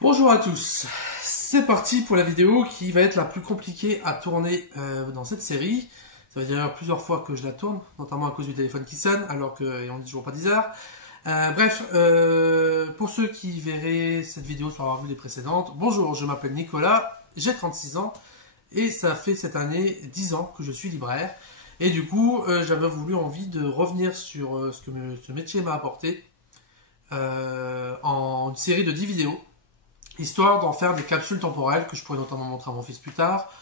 Bonjour à tous, c'est parti pour la vidéo qui va être la plus compliquée à tourner dans cette série. Ça va dire plusieurs fois que je la tourne, notamment à cause du téléphone qui sonne, alors qu'on dit toujours pas 10 heures. Pour ceux qui verraient cette vidéo sans avoir vu les précédentes, bonjour, je m'appelle Nicolas, j'ai 36 ans et ça fait cette année 10 ans que je suis libraire. Et du coup, j'avais envie de revenir sur ce que ce métier m'a apporté en une série de 10 vidéos, histoire d'en faire des capsules temporelles que je pourrais notamment montrer à mon fils plus tard.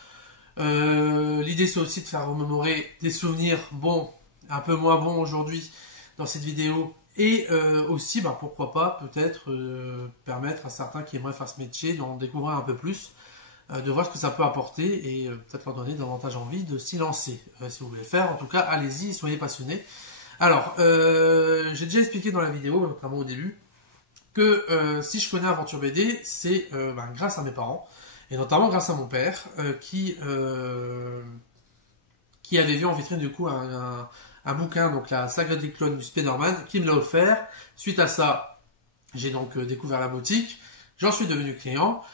L'idée c'est aussi de faire remémorer des souvenirs bons, un peu moins bons aujourd'hui dans cette vidéo, et aussi pourquoi pas peut-être permettre à certains qui aimeraient faire ce métier d'en découvrir un peu plus, de voir ce que ça peut apporter et peut-être leur donner davantage envie de s'y lancer. Si vous voulez le faire, en tout cas allez-y, soyez passionnés. Alors, j'ai déjà expliqué dans la vidéo, notamment au début, que si je connais Aventure BD, c'est grâce à mes parents, et notamment grâce à mon père, qui avait vu en vitrine du coup un bouquin, donc la saga des clones du Spider-Man, qui me l'a offert. Suite à ça, j'ai donc découvert la boutique, j'en suis devenu client.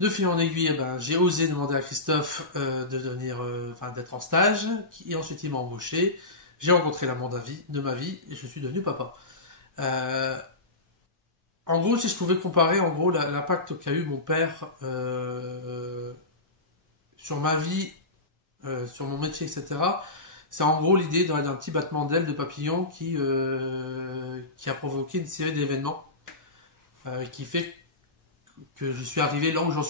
De fil en aiguille, j'ai osé demander à Christophe d'être en stage, et ensuite il m'a embauché. J'ai rencontré l'amour de ma vie, et je suis devenu papa. En gros, si je pouvais comparer l'impact qu'a eu mon père sur ma vie, sur mon métier, etc., c'est en gros l'idée d'un petit battement d'aile de papillon qui a provoqué une série d'événements qui fait que je suis arrivé là où j'en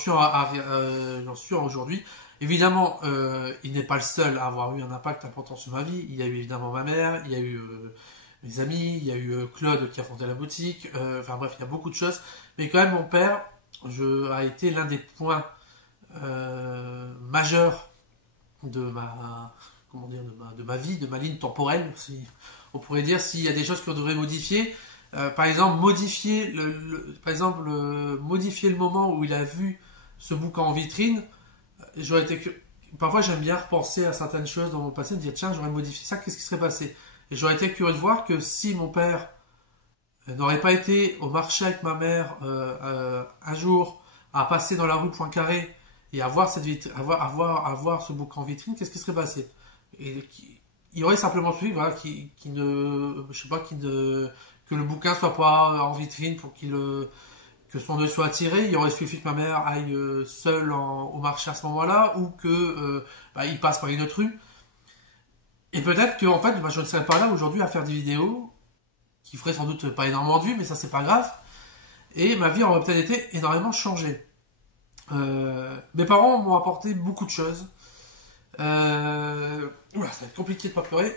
suis aujourd'hui. Évidemment, il n'est pas le seul à avoir eu un impact important sur ma vie. Il y a eu évidemment ma mère, il y a eu mes amis, il y a eu Claude qui a fondé la boutique, bref, il y a beaucoup de choses. Mais quand même, mon père a été l'un des points majeurs de ma vie, de ma ligne temporelle, si on pourrait dire. S'il y a des choses qu'on devrait modifier, par exemple, modifier le moment où il a vu ce bouquin en vitrine, parfois j'aime bien repenser à certaines choses dans mon passé, me dire tiens, j'aurais modifié ça, qu'est-ce qui serait passé? Et j'aurais été curieux de voir que si mon père n'aurait pas été au marché avec ma mère un jour, à passer dans la rue Poincaré et à voir ce bouquin en vitrine, qu'est-ce qui serait passé? Et il aurait simplement suivi, voilà, que le bouquin soit pas en vitrine pour que son œil soit attiré. Il aurait suffi que ma mère aille seule au marché à ce moment-là, ou que il passe par une autre rue. Et peut-être que je ne serais pas là aujourd'hui à faire des vidéos qui feraient sans doute pas énormément de vues, mais ça c'est pas grave. Et ma vie aurait peut-être été énormément changée. Mes parents m'ont apporté beaucoup de choses. Ça va être compliqué de pas pleurer.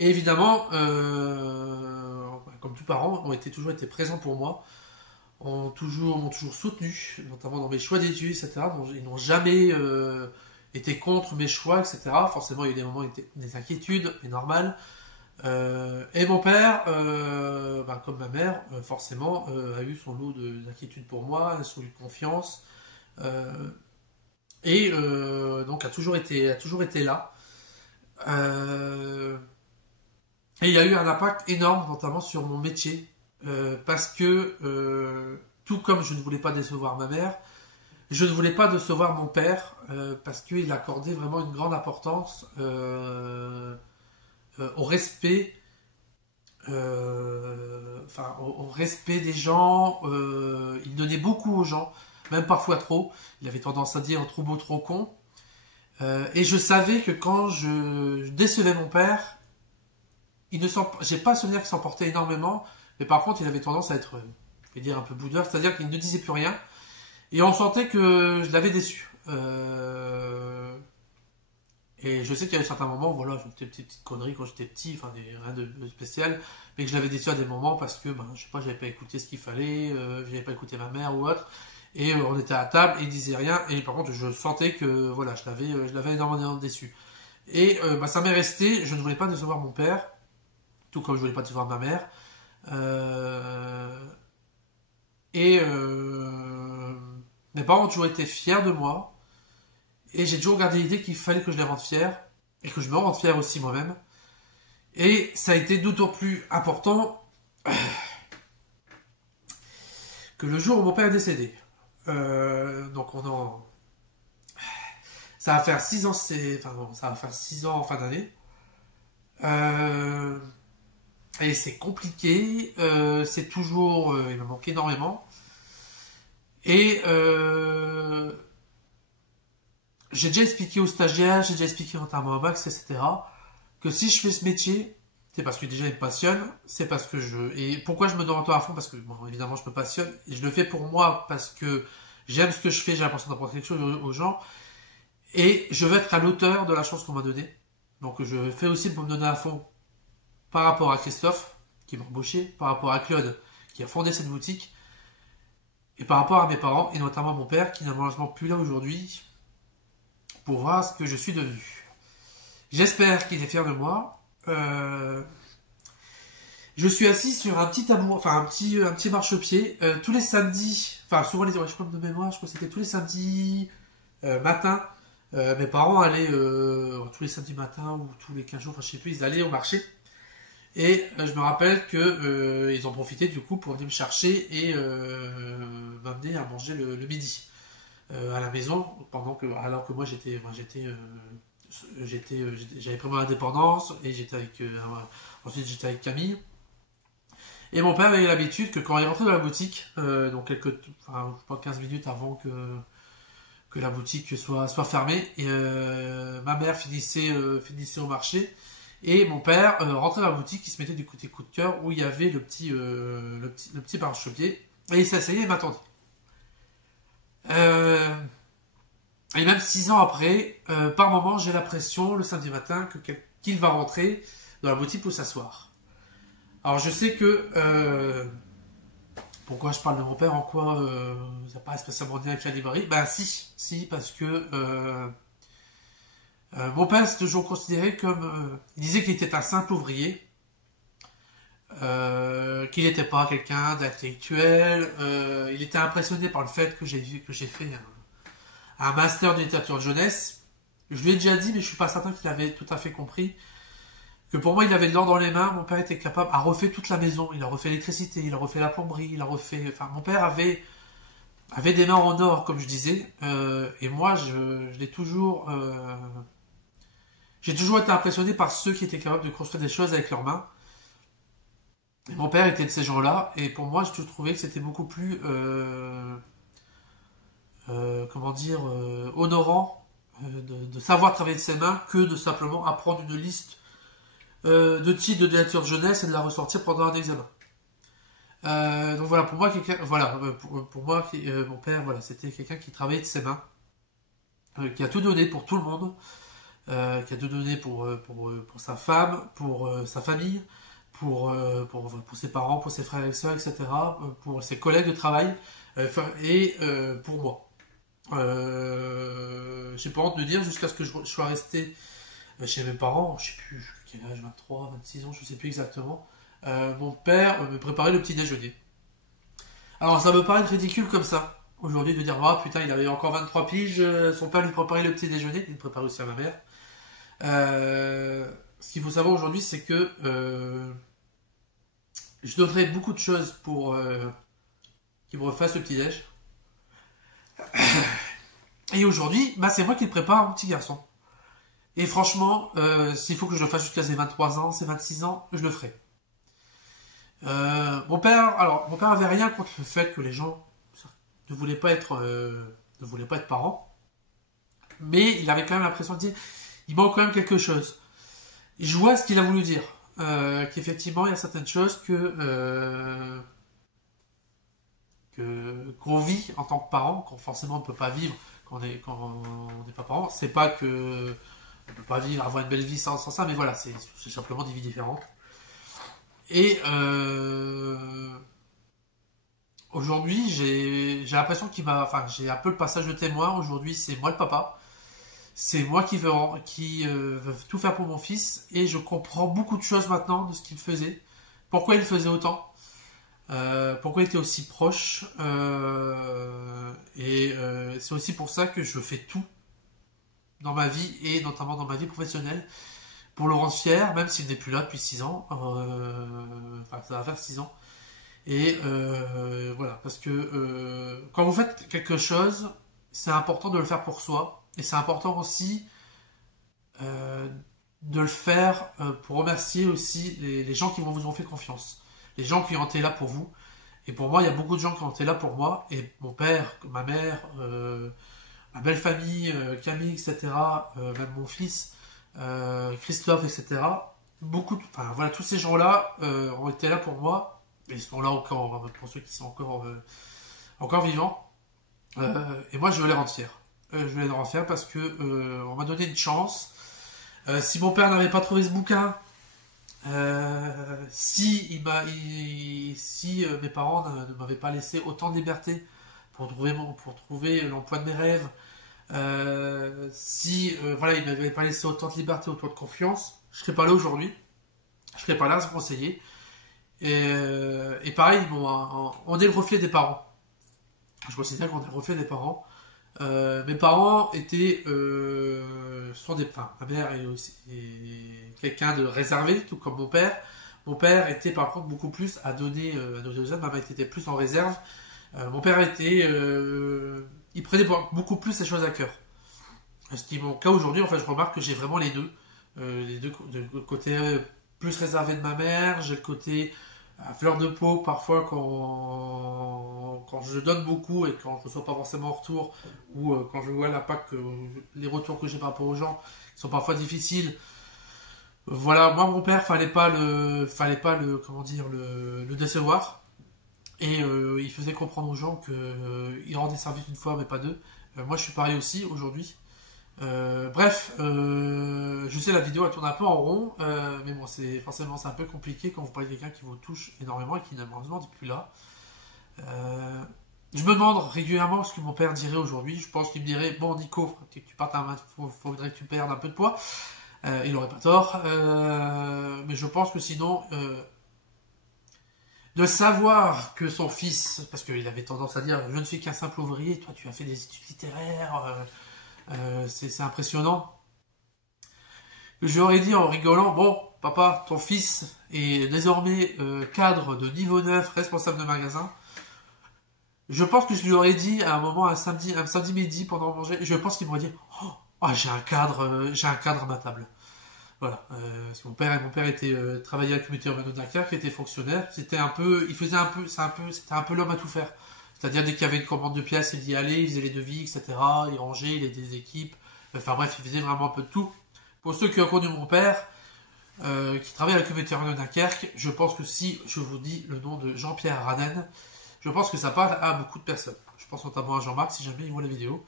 Et évidemment, comme tous parents, ont toujours été présents pour moi, m'ont toujours soutenu, notamment dans mes choix d'études, etc. Ils n'ont jamais été contre mes choix, etc. Forcément, il y a eu des moments, des inquiétudes, mais normal. Et mon père, comme ma mère, forcément, a eu son lot d'inquiétudes pour moi, son lot de confiance, donc a toujours été là. Et il y a eu un impact énorme, notamment sur mon métier, parce que tout comme je ne voulais pas décevoir ma mère, je ne voulais pas décevoir mon père, parce qu'il accordait vraiment une grande importance au respect, au respect des gens. Il donnait beaucoup aux gens, même parfois trop. Il avait tendance à dire trop beau, trop con. Et je savais que quand je décevais mon père, j'ai pas le souvenir qu'il s'emportait énormément, mais par contre il avait tendance à être, je vais dire, un peu boudeur, c'est-à-dire qu'il ne disait plus rien, et on sentait que je l'avais déçu. Et je sais qu'il y a eu certains moments, voilà, j'ai fait des petites conneries quand j'étais petit, rien de spécial, mais que je l'avais déçu à des moments parce que, je sais pas, j'avais pas écouté ce qu'il fallait, j'avais pas écouté ma mère ou autre, et on était à table et il disait rien, et par contre je sentais que, voilà, je l'avais énormément déçu. Et ça m'est resté, je ne voulais pas décevoir mon père, tout comme je voulais pas décevoir ma mère, mes parents ont toujours été fiers de moi, et j'ai toujours gardé l'idée qu'il fallait que je les rende fiers, et que je me rende fier aussi moi-même. Et ça a été d'autant plus important que le jour où mon père est décédé, donc ça va faire 6 ans, enfin, non, ça va faire 6 ans en fin d'année. Euh, et c'est compliqué, c'est toujours, il me manque énormément. Et j'ai déjà expliqué aux stagiaires, j'ai déjà expliqué notamment à Max, etc., que si je fais ce métier, c'est parce que déjà il me passionne, c'est parce que Et pourquoi je me donne à fond? Parce que, bon, évidemment, je me passionne, et je le fais pour moi, parce que j'aime ce que je fais, j'ai l'impression d'apporter quelque chose aux gens, et je veux être à l'auteur de la chance qu'on m'a donnée. Donc je fais aussi pour me donner à fond par rapport à Christophe, qui m'a embauché, par rapport à Claude, qui a fondé cette boutique, et par rapport à mes parents, et notamment à mon père, qui n'est malheureusement plus là aujourd'hui, pour voir ce que je suis devenu. J'espère qu'il est fier de moi. Je suis assis sur un petit tabouret, enfin un petit marchepied, tous les samedis, enfin souvent les horaires de mémoire, je crois que c'était tous les samedis matin. Mes parents allaient tous les samedis matins ou tous les 15 jours, enfin je sais plus, ils allaient au marché. Et je me rappelle que ils ont profité du coup pour venir me chercher et m'amener à manger le midi à la maison, alors que moi j'avais pris mon indépendance et ensuite j'étais avec Camille. Et mon père avait l'habitude que quand il rentrait dans la boutique, donc enfin, je crois 15 minutes avant que la boutique soit fermée, et ma mère finissait au marché, et mon père rentrait dans la boutique, il se mettait du côté coup de cœur où il y avait le petit marchepied, et il s'asseyait et m'attendait. Et même 6 ans après, par moment, j'ai l'impression le samedi matin qu'il va rentrer dans la boutique pour s'asseoir. Alors je sais que pourquoi je parle de mon père, en quoi ça paraît spécialement bien avec la librairie. Ben si, parce que mon père c'est toujours considéré comme... il disait qu'il était un simple ouvrier, qu'il n'était pas quelqu'un d'intellectuel. Il était impressionné par le fait que j'ai fait un master de littérature de jeunesse. Je lui ai déjà dit, mais je suis pas certain qu'il avait tout à fait compris, que pour moi il avait de l'or dans les mains. Mon père était capable, a refait toute la maison, il a refait l'électricité, il a refait la plomberie, enfin mon père avait des mains en or, comme je disais, et moi je l'ai toujours, j'ai toujours été impressionné par ceux qui étaient capables de construire des choses avec leurs mains. Et mon père était de ces gens-là, et pour moi je trouvais que c'était beaucoup plus, comment dire, honorant de savoir travailler de ses mains que de simplement apprendre une liste de titres de littérature de jeunesse et de la ressortir pendant un examen. Donc voilà, pour moi, mon père, voilà, c'était quelqu'un qui travaillait de ses mains, qui a tout donné pour tout le monde, qui a tout donné pour sa femme, pour sa famille, pour ses parents, pour ses frères et sœurs, etc., pour ses collègues de travail, et pour moi. J'ai pas honte de dire, jusqu'à ce que je sois resté chez mes parents, je sais plus quel âge, 23, 26 ans, je sais plus exactement, mon père me préparait le petit déjeuner. Alors ça me paraît ridicule comme ça, aujourd'hui, de dire, ah putain, il avait encore 23 piges, son père lui préparait le petit déjeuner, il le préparait aussi à ma mère. Ce qu'il faut savoir aujourd'hui, c'est que je donnerais beaucoup de choses pour qu'il me refasse le petit déj. Et aujourd'hui, bah, c'est moi qui le prépare, mon petit garçon. Et franchement, s'il faut que je le fasse jusqu'à ses 23 ans, ses 26 ans, je le ferai. Mon père avait rien contre le fait que les gens ne voulaient pas être parents, mais il avait quand même l'impression de dire, il manque quand même quelque chose. Et je vois ce qu'il a voulu dire, qu'effectivement il y a certaines choses qu'on vit en tant que parent, qu'on forcément on ne peut pas vivre quand on n'est pas parent. C'est pas que on peut pas vivre, avoir une belle vie sans ça, mais voilà, c'est simplement des vies différentes. Et aujourd'hui, j'ai l'impression j'ai un peu le passage de témoin. Aujourd'hui, c'est moi le papa. C'est moi qui veux tout faire pour mon fils, et je comprends beaucoup de choses maintenant de ce qu'il faisait. Pourquoi il faisait autant, pourquoi il était aussi proche, et c'est aussi pour ça que je fais tout dans ma vie, et notamment dans ma vie professionnelle, pour le rendre fier, même s'il n'est plus là depuis 6 ans. Enfin, ça va faire 6 ans. Et voilà, parce que quand vous faites quelque chose, c'est important de le faire pour soi. Et c'est important aussi euh, de le faire pour remercier aussi les gens qui vous ont fait confiance. Les gens qui ont été là pour vous. Et pour moi, il y a beaucoup de gens qui ont été là pour moi. Et mon père, ma mère, ma belle famille, Camille, etc. Même mon fils, Christophe, etc. Enfin voilà, tous ces gens-là ont été là pour moi. Et ils sont là encore, hein, pour ceux qui sont encore vivants. Et moi, je veux les rendre fiers. Je veux les rendre fiers parce que on m'a donné une chance. Si mon père n'avait pas trouvé ce bouquin, si mes parents ne m'avaient pas laissé autant de liberté pour trouver l'emploi de mes rêves, si voilà, ils m'avaient pas laissé autant de liberté, autant de confiance, je serais pas là aujourd'hui. Je serais pas là à se conseiller. Et pareil, on est le reflet des parents. Je considère qu'on est le reflet des parents. Mes parents étaient enfin, ma mère est quelqu'un de réservé, tout comme mon père. Mon père était par contre beaucoup plus à donner aux autres. Ma mère était plus en réserve. Mon père il prenait beaucoup plus les choses à cœur. Ce qui est mon cas aujourd'hui, en fait, je remarque que j'ai vraiment les deux. Le côté plus réservé de ma mère, j'ai le côté à fleur de peau parfois quand je donne beaucoup et quand je reçois pas forcément en retour, ou quand je vois l'impact, les retours que j'ai par rapport aux gens qui sont parfois difficiles. Voilà, moi mon père fallait pas le comment dire le décevoir, et il faisait comprendre aux gens que il rendait service une fois mais pas deux. Moi je suis pareil aussi aujourd'hui. Bref, je sais la vidéo elle tourne un peu en rond, mais bon c'est un peu compliqué quand vous parlez de quelqu'un qui vous touche énormément et qui malheureusement n'est plus là. Je me demande régulièrement ce que mon père dirait aujourd'hui. Je pense qu'il me dirait bon Nico, que tu partes faudrait que tu perdes un peu de poids. Il n'aurait pas tort, mais je pense que sinon de savoir que son fils, parce qu'il avait tendance à dire je ne suis qu'un simple ouvrier, toi tu as fait des études littéraires. C'est impressionnant. Je lui aurais dit en rigolant, bon, papa, ton fils est désormais cadre de niveau 9, responsable de magasin. Je pense que je lui aurais dit à un moment, un samedi midi, pendant manger, je pense qu'il m'aurait dit, oh, j'ai un cadre à ma table. Voilà. Parce que mon père était travaillait à la communauté urbaine de Dunkerque, qui était fonctionnaire. C'était un peu l'homme à tout faire. C'est-à-dire dès qu'il y avait une commande de pièces, il y allait, il faisait les devis, etc. Il rangeait, il aidait des équipes. Enfin bref, il faisait vraiment un peu de tout. Pour ceux qui ont connu mon père, qui travaille à la communauté urbaine de Dunkerque, je pense que si je vous dis le nom de Jean-Pierre Raden, je pense que ça parle à beaucoup de personnes. Je pense notamment à Jean-Marc, si jamais il voit la vidéo.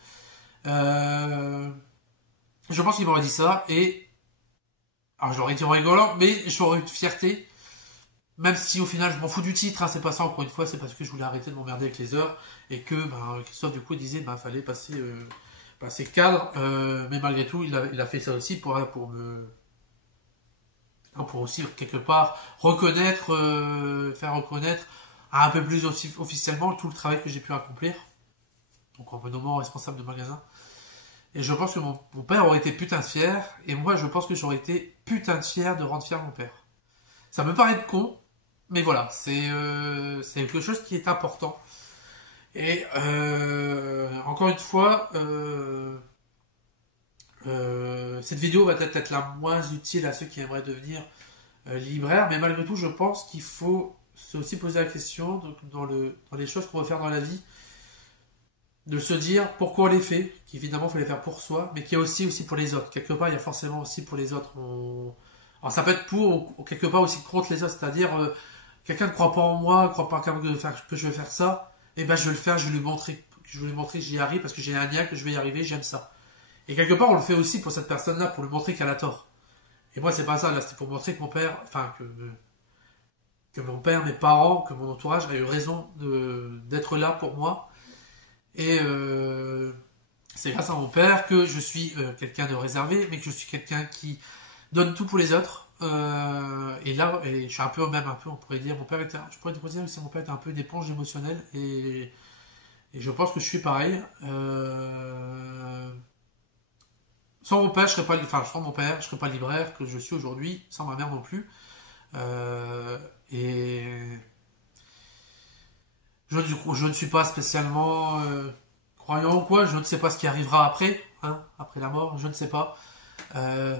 Je pense qu'il m'aurait dit ça, et alors je l'aurais dit en rigolant, mais j'aurais eu de fierté. Même si au final je m'en fous du titre, hein, c'est pas ça encore une fois, c'est parce que je voulais arrêter de m'emmerder avec les heures et que Christophe du coup disait fallait passer cadre, mais malgré tout il a fait ça aussi pour aussi quelque part faire reconnaître un peu plus aussi officiellement tout le travail que j'ai pu accomplir, donc en me nommant responsable de magasin. Et je pense que mon père aurait été putain de fier, et moi je pense que j'aurais été putain de fier de rendre fier mon père. Ça me paraît con, mais voilà, c'est quelque chose qui est important. Et encore une fois, cette vidéo va peut-être être la moins utile à ceux qui aimeraient devenir libraire, mais malgré tout, je pense qu'il faut se aussi poser la question dans les choses qu'on va faire dans la vie, de se dire pourquoi on les fait, qu'évidemment il faut les faire pour soi, mais qu'il y a aussi pour les autres. Quelque part, il y a forcément aussi pour les autres. Alors ça peut être pour ou quelque part aussi contre les autres, c'est-à-dire quelqu'un ne croit pas en moi, ne croit pas que je vais faire ça, et ben je vais le faire, je vais lui montrer que j'y arrive parce que j'ai un lien, que je vais y arriver, j'aime ça. Et quelque part on le fait aussi pour cette personne-là, pour lui montrer qu'elle a tort. Et moi c'est pas ça, là c'était pour montrer que mon père, mes parents, que mon entourage a eu raison d'être là pour moi. Et c'est grâce à mon père que je suis quelqu'un de réservé, mais que je suis quelqu'un qui donne tout pour les autres. Et là, je suis un peu, on pourrait dire, je pourrais dire que mon père était un peu une éponge émotionnelle, et je pense que je suis pareil. Sans mon père, je serais pas libraire que je suis aujourd'hui, sans ma mère non plus. Et Je ne suis pas spécialement croyant ou quoi, je ne sais pas ce qui arrivera après, hein, après la mort, je ne sais pas. Euh,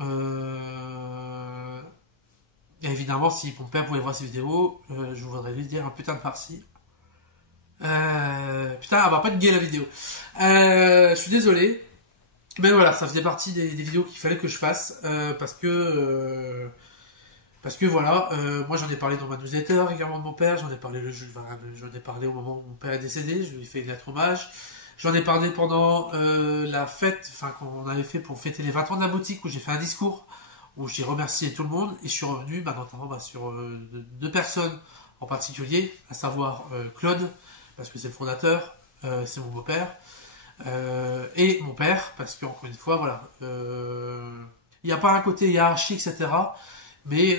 euh, et évidemment, si mon père pouvait voir ces vidéos, je voudrais lui dire un putain de farci. Putain, elle va pas être gay la vidéo. Je suis désolé, mais voilà, ça faisait partie des vidéos qu'il fallait que je fasse parce que voilà, moi j'en ai parlé dans ma newsletter également de mon père, j'en ai parlé j'en ai parlé au moment où mon père est décédé, je lui ai fait une lettre hommage. J'en ai parlé pendant la fête, enfin qu'on avait fait pour fêter les 20 ans de la boutique, où j'ai fait un discours, où j'ai remercié tout le monde, et je suis revenu notamment sur deux personnes en particulier, à savoir Claude, parce que c'est le fondateur, c'est mon beau-père, et mon père, parce qu'encore une fois, voilà, il n'y a pas un côté hiérarchique, etc., mais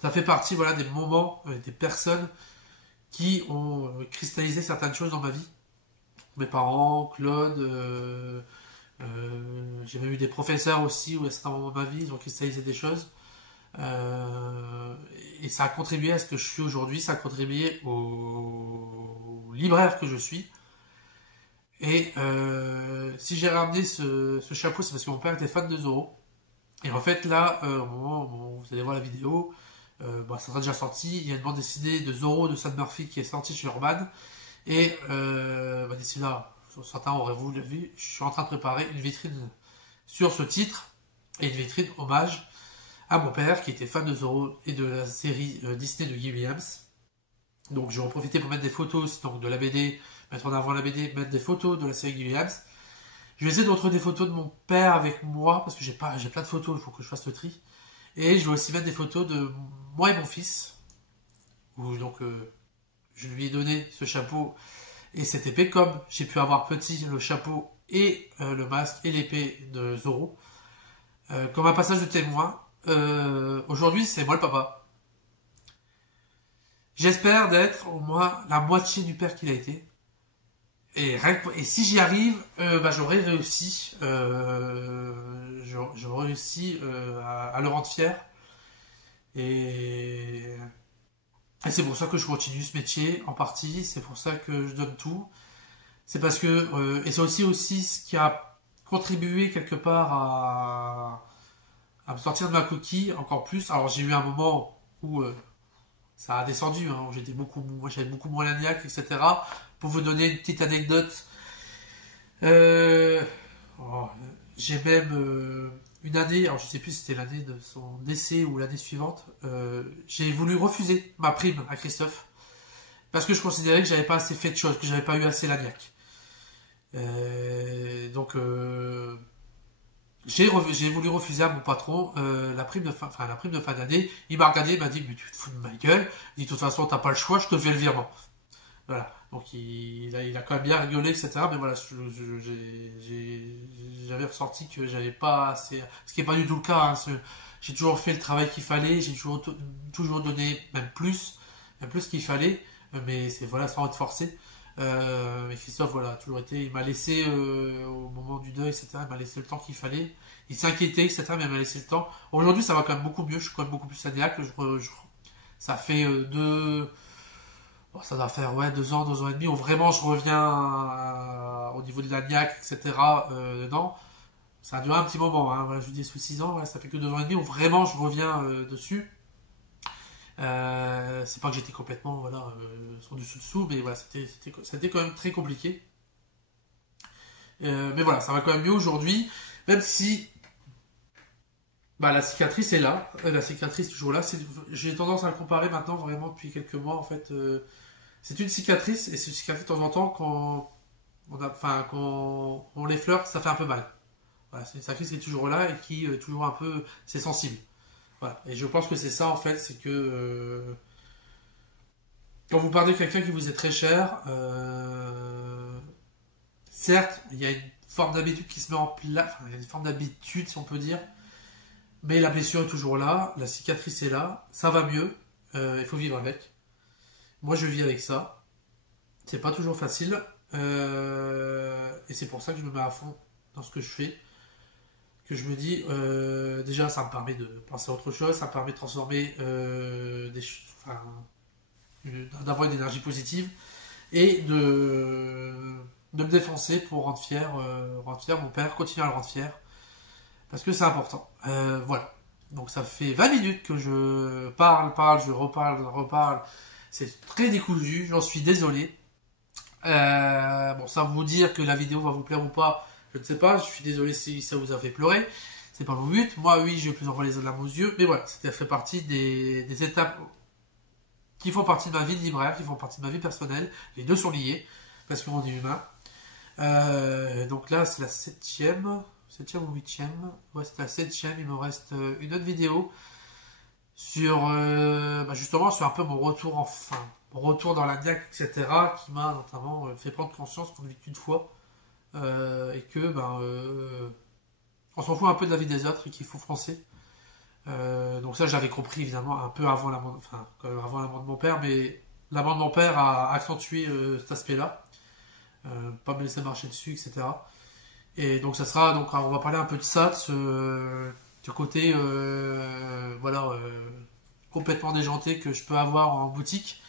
ça fait partie voilà, des moments, des personnes qui ont cristallisé certaines choses dans ma vie. Mes parents, Claude, j'ai même eu des professeurs aussi où à certains moments de ma vie, ils ont cristallisé des choses. Et ça a contribué à ce que je suis aujourd'hui, ça a contribué au libraire que je suis. Et si j'ai ramené ce chapeau, c'est parce que mon père était fan de Zorro. Et en fait, là, au moment où vous allez voir la vidéo, ça sera déjà sorti. Il y a une bande dessinée de Zorro de Sam Murphy qui est sortie chez Urban. Et d'ici là, certains auraient voulu la vu, je suis en train de préparer une vitrine sur ce titre et une vitrine hommage à mon père qui était fan de Zorro et de la série Disney de Guy Williams. Donc je vais en profiter pour mettre des photos donc, de la BD, mettre en avant la BD, mettre des photos de la série Guy Williams. Je vais essayer de retrouver des photos de mon père avec moi parce que j'ai plein de photos, il faut que je fasse le tri. Et je vais aussi mettre des photos de moi et mon fils où donc je lui ai donné ce chapeau et cette épée, comme j'ai pu avoir petit le chapeau et le masque et l'épée de Zorro. Comme un passage de témoin, aujourd'hui c'est moi le papa. J'espère d'être au moins la moitié du père qu'il a été. Et si j'y arrive, j'aurai réussi. J'aurai réussi à le rendre fier. Et c'est pour ça que je continue ce métier en partie. C'est pour ça que je donne tout. C'est parce que et c'est aussi ce qui a contribué quelque part à me sortir de ma coquille encore plus. Alors j'ai eu un moment où ça a descendu, hein, où j'avais beaucoup moins la niaque, etc. Pour vous donner une petite anecdote, euh, oh, j'ai même une année, alors je sais plus si c'était l'année de son décès ou l'année suivante, j'ai voulu refuser ma prime à Christophe parce que je considérais que j'avais pas assez fait de choses, que j'avais pas eu assez la niaque. Donc j'ai voulu refuser à mon patron la prime de fin d'année. Il m'a regardé, il m'a dit mais tu te fous de ma gueule. Il dit de toute façon t'as pas le choix, je te fais le virement. Voilà. Donc il a quand même bien rigolé, etc. Mais voilà, j'avais ressenti que j'avais pas assez. Ce qui n'est pas du tout le cas. Hein, j'ai toujours fait le travail qu'il fallait, j'ai toujours donné même plus qu'il fallait. Mais c'est voilà, sans être forcé. Mais Christophe, voilà, toujours été. Il m'a laissé au moment du deuil, etc. Il m'a laissé le temps qu'il fallait. Il s'inquiétait, etc. Mais il m'a laissé le temps. Aujourd'hui, ça va quand même beaucoup mieux. Je suis quand même beaucoup plus maniaque. Ça fait deux. Bon, ça doit faire ouais, 2 ans et demi, où vraiment je reviens au niveau de la niaque, etc. Dedans. Ça a duré un petit moment, hein, voilà, je vous dis sous 6 ans, ouais, ça fait que 2 ans et demi où vraiment je reviens dessus. C'est pas que j'étais complètement voilà, sur du dessous, mais voilà, c'était quand même très compliqué. Mais voilà, ça va quand même mieux aujourd'hui, même si la cicatrice est là, la cicatrice est toujours là. J'ai tendance à le comparer maintenant vraiment depuis quelques mois en fait. C'est une cicatrice et cette cicatrice de temps en temps quand on l'effleure, ça fait un peu mal. Voilà, c'est une cicatrice qui est toujours là et qui toujours un peu, c'est sensible. Voilà. Et je pense que c'est ça en fait, c'est que quand vous parlez de quelqu'un qui vous est très cher, certes, il y a une forme d'habitude qui se met en place, enfin, il y a une forme d'habitude si on peut dire, mais la blessure est toujours là, la cicatrice est là, ça va mieux, il faut vivre avec. Moi je vis avec ça, c'est pas toujours facile, et c'est pour ça que je me mets à fond dans ce que je fais, que je me dis, déjà ça me permet de penser à autre chose, ça me permet de transformer d'avoir une énergie positive et de me défoncer pour rendre fier mon père, continuer à le rendre fier, parce que c'est important. Voilà. Donc ça fait 20 minutes que je parle, je reparle. C'est très décousu, j'en suis désolé. Bon, ça vous dire que la vidéo va vous plaire ou pas, je ne sais pas, je suis désolé si ça vous a fait pleurer. C'est pas mon but. Moi, oui, j'ai plusieurs fois les larmes aux yeux, mais voilà, ça fait partie des étapes qui font partie de ma vie de libraire, qui font partie de ma vie personnelle. Les deux sont liés, parce qu'on est humain. Donc là, c'est la septième ou huitième. Ouais, c'est la septième. Il me reste une autre vidéo sur, justement, sur un peu mon retour mon retour dans la niaque, etc., qui m'a notamment fait prendre conscience qu'on vit qu'une fois, et que, on s'en fout un peu de la vie des autres et qu'il faut foncer. Donc ça, j'avais compris évidemment un peu avant la mort, avant la mort de mon père, mais la mort de mon père a accentué cet aspect-là. Pas me laisser marcher dessus, etc. Et donc ça sera, donc on va parler un peu de ça, du côté, complètement déjanté que je peux avoir en boutique.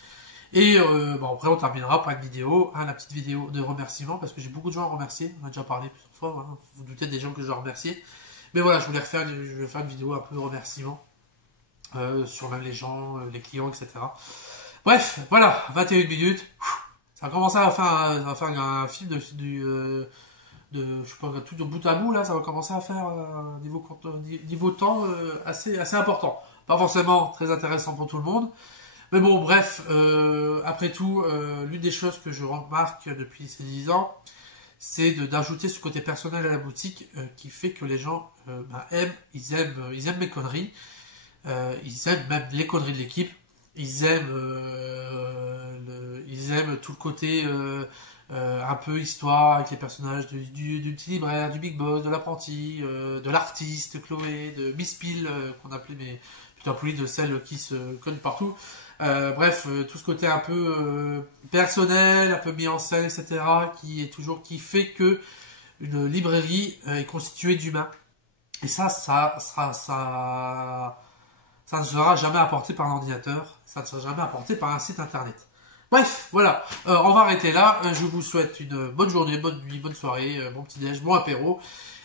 Et après on terminera par une vidéo, la petite vidéo de remerciement, parce que j'ai beaucoup de gens à remercier, on a déjà parlé plusieurs fois, hein, vous vous doutez des gens que je dois remercier. Mais voilà, je vais faire une vidéo un peu de remerciement, sur même les gens, les clients, etc. Bref, voilà, 21 minutes, ça a commencé à faire un film je sais pas, tout de bout à bout, là, ça va commencer à faire niveau temps assez important. Pas forcément très intéressant pour tout le monde. Mais bon, bref, après tout, l'une des choses que je remarque depuis ces 10 ans, c'est d'ajouter ce côté personnel à la boutique qui fait que les gens ils aiment mes conneries, ils aiment même les conneries de l'équipe, ils aiment tout le côté un peu histoire avec les personnages du petit libraire, du big boss, de l'apprenti, de l'artiste Chloé, de Miss Peel qu'on appelait, mais plutôt plus de celle qui se cogne partout. Bref, tout ce côté un peu personnel, un peu mis en scène, etc., qui fait que une librairie est constituée d'humains. Et ça ne sera jamais apporté par l'ordinateur, ça ne sera jamais apporté par un site internet. Bref, voilà, on va arrêter là. Je vous souhaite une bonne journée, bonne nuit, bonne soirée, bon petit déj, bon apéro.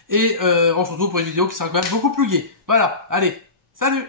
Et on se retrouve pour une vidéo qui sera quand même beaucoup plus gaie. Voilà, allez, salut!